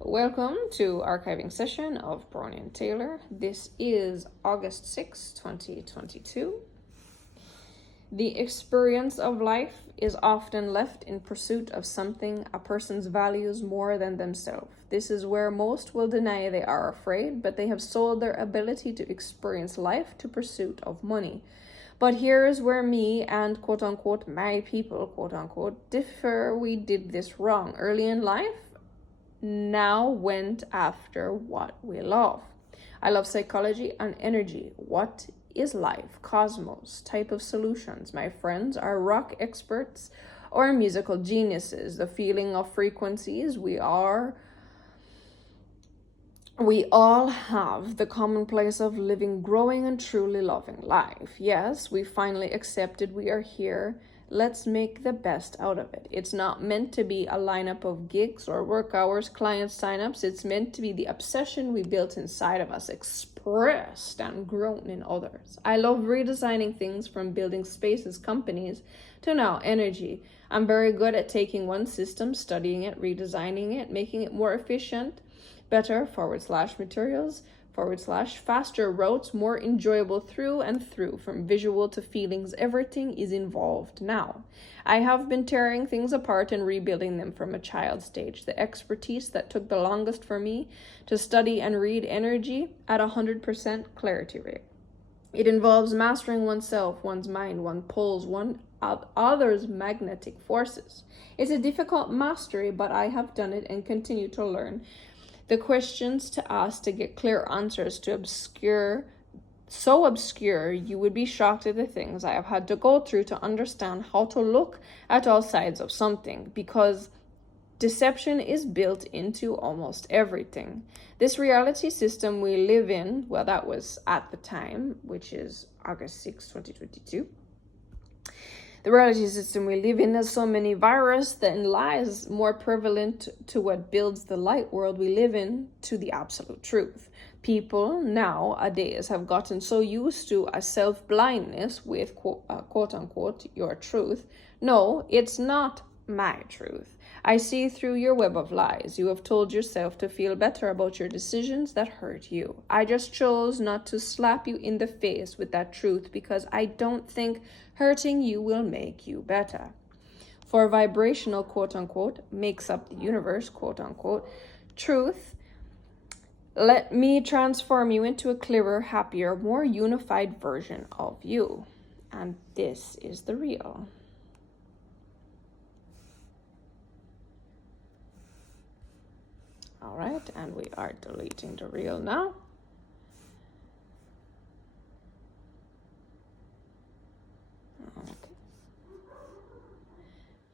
Welcome to archiving session of Brony and Taylor. This is August 6, 2022. The experience of life is often left in pursuit of something a person's values more than themselves. This is where most will deny they are afraid, but they have sold their ability to experience life to pursuit of money. But here's where me and quote-unquote my people quote-unquote differ. We did this wrong early in life. Now went after what we love. I love psychology and energy. What is life? Cosmos, type of solutions. My friends are rock experts or musical geniuses. The feeling of frequencies. We all have the commonplace of living, growing, and truly loving life. Yes, we finally accepted we are here. Let's make the best out of it. It's not meant to be a lineup of gigs or work hours, client signups. It's meant to be the obsession we built inside of us, expressed and grown in others. I love redesigning things, from building spaces, companies, to now energy. I'm very good at taking one system, studying it, redesigning it, making it more efficient, better, /materials, /faster routes, more enjoyable through and through, from visual to feelings. Everything is involved now. I have been tearing things apart and rebuilding them from a child stage. The expertise that took the longest for me to study and read energy at 100% clarity rate. It involves mastering oneself, one's mind, one's poles, one other's magnetic forces. It's a difficult mastery, but I have done it and continue to learn. The questions to ask to get clear answers to so obscure you would be shocked at the things I have had to go through to understand how to look at all sides of something, because deception is built into almost everything. This reality system we live in, well, that was at the time, which is August 6, 2022. The reality system we live in has so many viruses and lies more prevalent to what builds the light world we live in to the absolute truth. People nowadays have gotten so used to a self-blindness with quote-unquote your truth. No, it's not my truth. I see through your web of lies. You have told yourself to feel better about your decisions that hurt you. I just chose not to slap you in the face with that truth because I don't think hurting you will make you better. For vibrational quote-unquote makes up the universe quote-unquote truth, let me transform you into a clearer, happier, more unified version of you. And this is the real. All right, and we are deleting the reel now. Okay.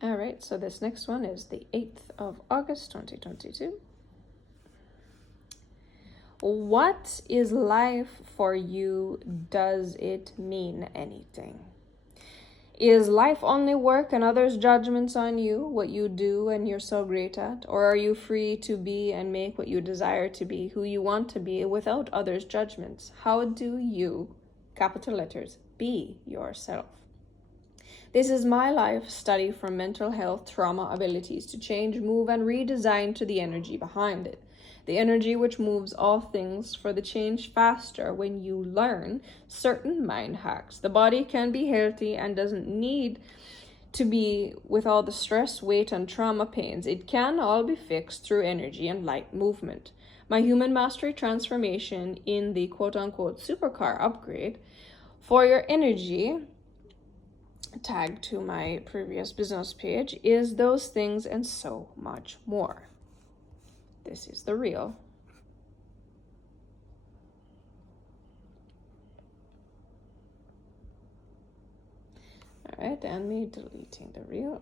All right, so this next one is the 8th of August, 2022. What is life for you? Does it mean anything? Is life only work and others' judgments on you, what you do and you're so great at? Or are you free to be and make what you desire to be, who you want to be, without others' judgments? How do you, capital letters, be yourself? This is my life study from mental health, trauma, abilities to change, move, and redesign to the energy behind it. The energy which moves all things for the change faster when you learn certain mind hacks. The body can be healthy and doesn't need to be with all the stress, weight, and trauma pains. It can all be fixed through energy and light movement. My human mastery transformation in the quote-unquote supercar upgrade for your energy, tagged to my previous business page, is those things and so much more. This is the real. All right, and me deleting the real.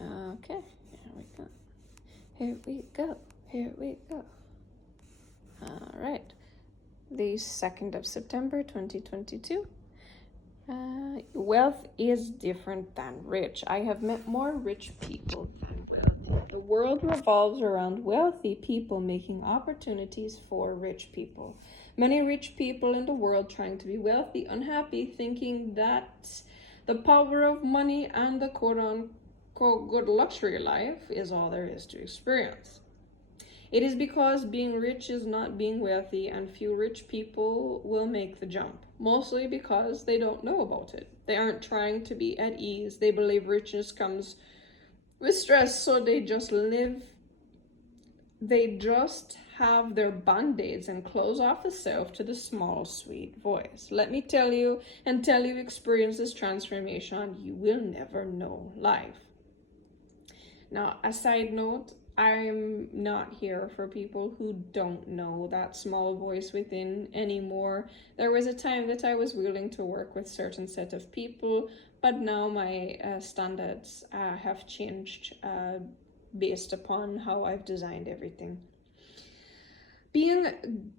Okay, here we go. Here we go. Here we go. All right, the 2nd of September, 2022. Wealth is different than rich. I have met more rich people than wealthy. The world revolves around wealthy people making opportunities for rich people. Many rich people in the world trying to be wealthy, unhappy, thinking that the power of money and the quote-unquote good luxury life is all there is to experience. It is because being rich is not being wealthy, and few rich people will make the jump, mostly because they don't know about it. They aren't trying to be at ease. They believe richness comes with stress, so they just have their band-aids and close off the self to the small, sweet voice. Let me tell you, until you experience this transformation, you will never know life. Now, a side note, I'm not here for people who don't know that small voice within anymore. There was a time that I was willing to work with certain set of people, but now my standards have changed based upon how I've designed everything. Being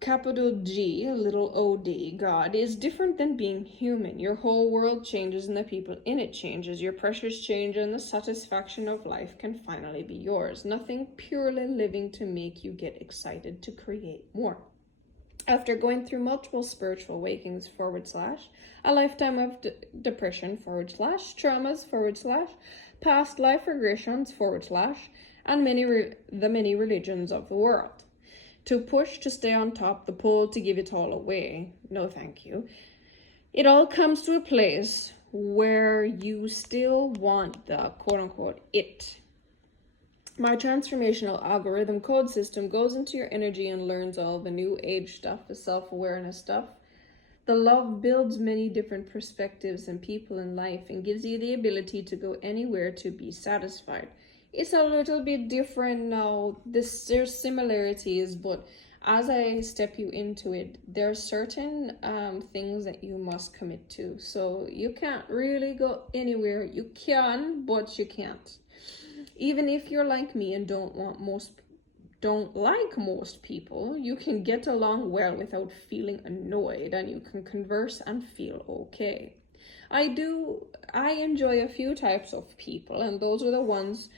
capital G, little OD, God, is different than being human. Your whole world changes and the people in it changes. Your pressures change and the satisfaction of life can finally be yours. Nothing purely living to make you get excited to create more. After going through multiple spiritual awakenings / a lifetime of depression / traumas / past life regressions / and the many religions of the world. To push, to stay on top, the pull to give it all away. No, thank you. It all comes to a place where you still want the quote-unquote it. My transformational algorithm code system goes into your energy and learns all the new age stuff, the self-awareness stuff. The love builds many different perspectives and people in life and gives you the ability to go anywhere to be satisfied. It's a little bit different now. There's similarities, but as I step you into it, there are certain things that you must commit to. So you can't really go anywhere. You can, but you can't. Even if you're like me and don't like most people, you can get along well without feeling annoyed, and you can converse and feel okay. I enjoy a few types of people, and those are the ones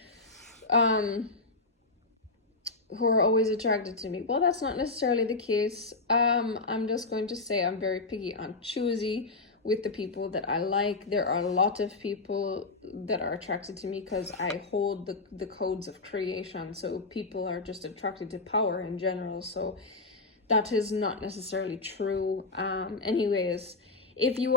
who are always attracted to me. Well, that's not necessarily the case. I'm just going to say I'm very picky and choosy with the people that I like. There are a lot of people that are attracted to me because I hold the codes of creation. So people are just attracted to power in general. So that is not necessarily true. Anyways, if you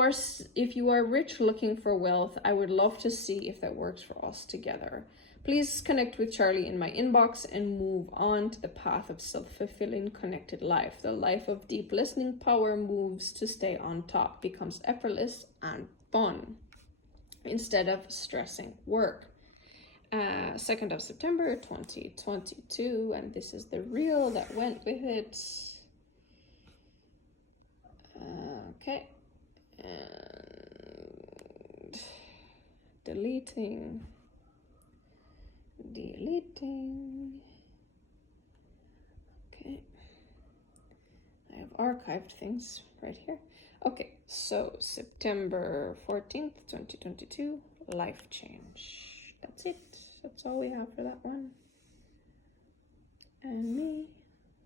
are rich looking for wealth, I would love to see if that works for us together. Please connect with Charlie in my inbox and move on to the path of self-fulfilling connected life. The life of deep listening power moves to stay on top, becomes effortless and fun instead of stressing work. 2nd of September 2022, and this is the reel that went with it. Okay, and deleting. Okay, I have archived things right here. Okay, so September 14th 2022, life change. That's it. That's all we have for that one. And me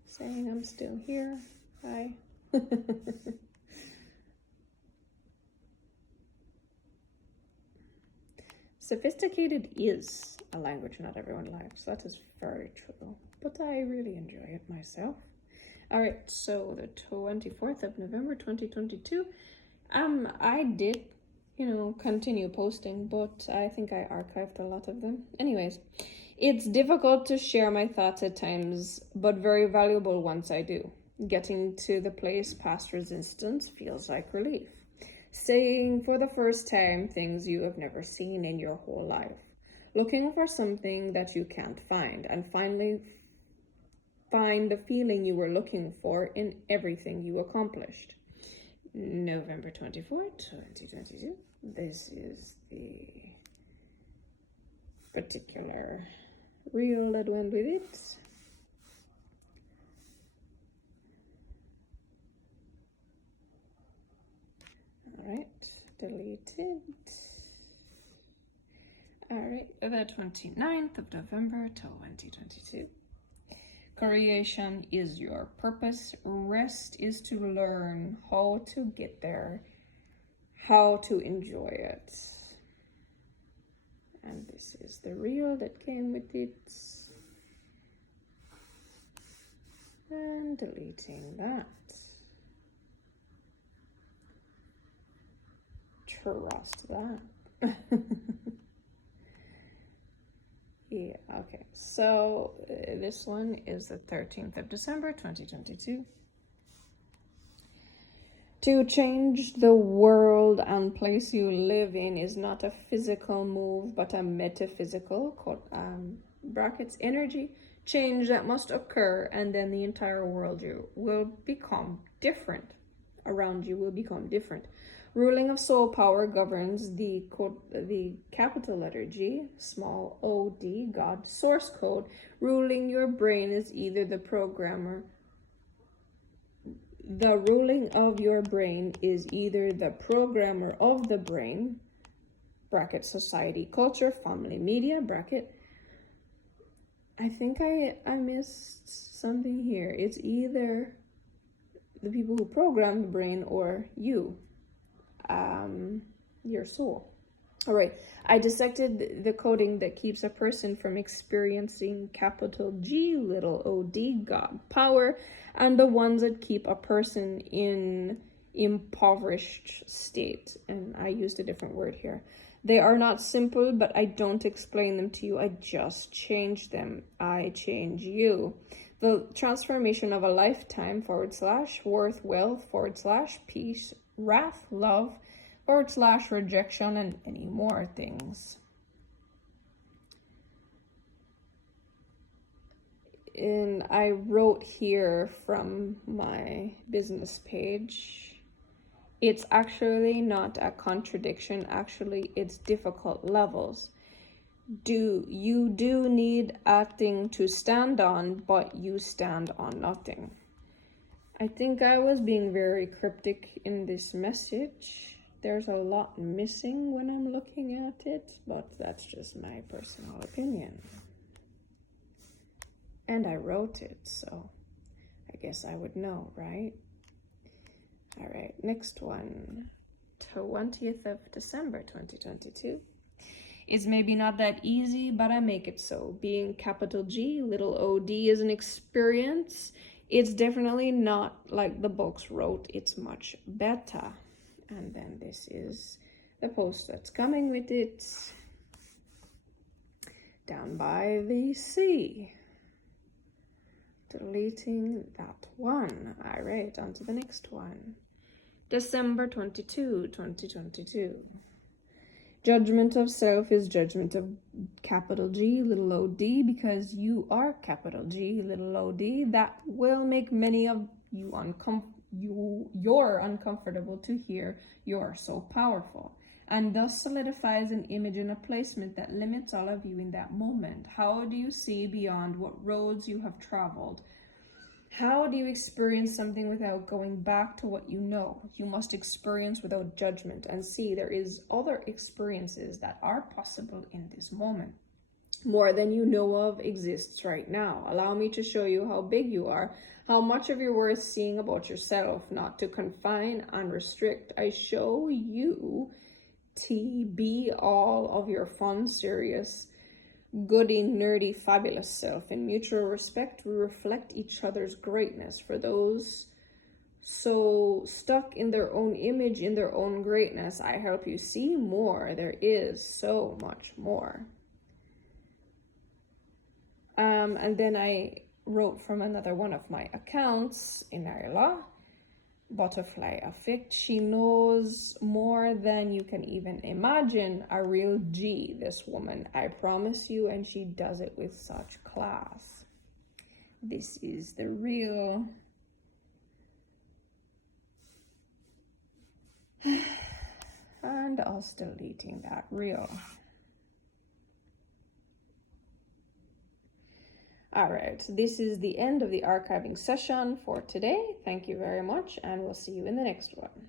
saying I'm still here. Hi. Sophisticated is a language not everyone likes. That is very true. But I really enjoy it myself. All right, so the 24th of November 2022. I did, continue posting, but I think I archived a lot of them. Anyways, it's difficult to share my thoughts at times, but very valuable once I do. Getting to the place past resistance feels like relief. Saying for the first time things you have never seen in your whole life. Looking for something that you can't find, and finally find the feeling you were looking for in everything you accomplished. November 24th, 2022. This is the particular reel that went with it. Alright, deleted. Alright, the 29th of November 2022. Creation is your purpose. Rest is to learn how to get there, how to enjoy it. And this is the reel that came with it. And deleting that. Trust that. Yeah, okay. So this one is the 13th of December, 2022. To change the world and place you live in is not a physical move, but a metaphysical, brackets, energy change that must occur, and then the entire world you will become different. Around you will become different. Ruling of soul power governs the capital letter G, small o-d, God, source code. Ruling your brain is either the programmer. The ruling of your brain is either the programmer of the brain, bracket, society, culture, family, media, bracket. I think I missed something here. It's either the people who program the brain or you. Your soul. All right, I dissected the coding that keeps a person from experiencing capital G, little o-d, God, power, and the ones that keep a person in impoverished state. And I used a different word here. They are not simple, but I don't explain them to you. I just change them. I change you. The transformation of a lifetime, / worth, wealth, / peace, wrath, love, / rejection, and any more things. And I wrote here from my business page, it's actually not a contradiction. Actually, it's difficult levels. You do need a thing to stand on, but you stand on nothing. I think I was being very cryptic in this message. There's a lot missing when I'm looking at it, but that's just my personal opinion. And I wrote it, so I guess I would know, right? All right, next one, 20th of December, 2022. It's maybe not that easy, but I make it so. Being capital G, little o-d is an experience. It's definitely not like the books wrote. It's much better. And then this is the post that's coming with it. Down by the sea. Deleting that one. All right, on to the next one. December 22, 2022. Judgment of self is judgment of capital G, little o-d, because you are capital G, little o-d. That will make many of you you're uncomfortable to hear. You're so powerful, and thus solidifies an image and a placement that limits all of you in that moment. How do you see beyond what roads you have traveled? How do you experience something without going back to what you know? You must experience without judgment and see there is other experiences that are possible in this moment. More than you know of exists right now. Allow me to show you how big you are, how much of your worth seeing about yourself, not to confine and restrict. I show you to be all of your fun, serious, goody, nerdy, fabulous self. In mutual respect, we reflect each other's greatness. For those so stuck in their own image, in their own greatness, I help you see more. There is so much more. And then I wrote from another one of my accounts, ENYELAH, butterfly effect. She knows more than you can even imagine. A real G, this woman, I promise you, and she does it with such class. This is the real. And us deleting that reel. All right, this is the end of the archiving session for today. Thank you very much, and we'll see you in the next one.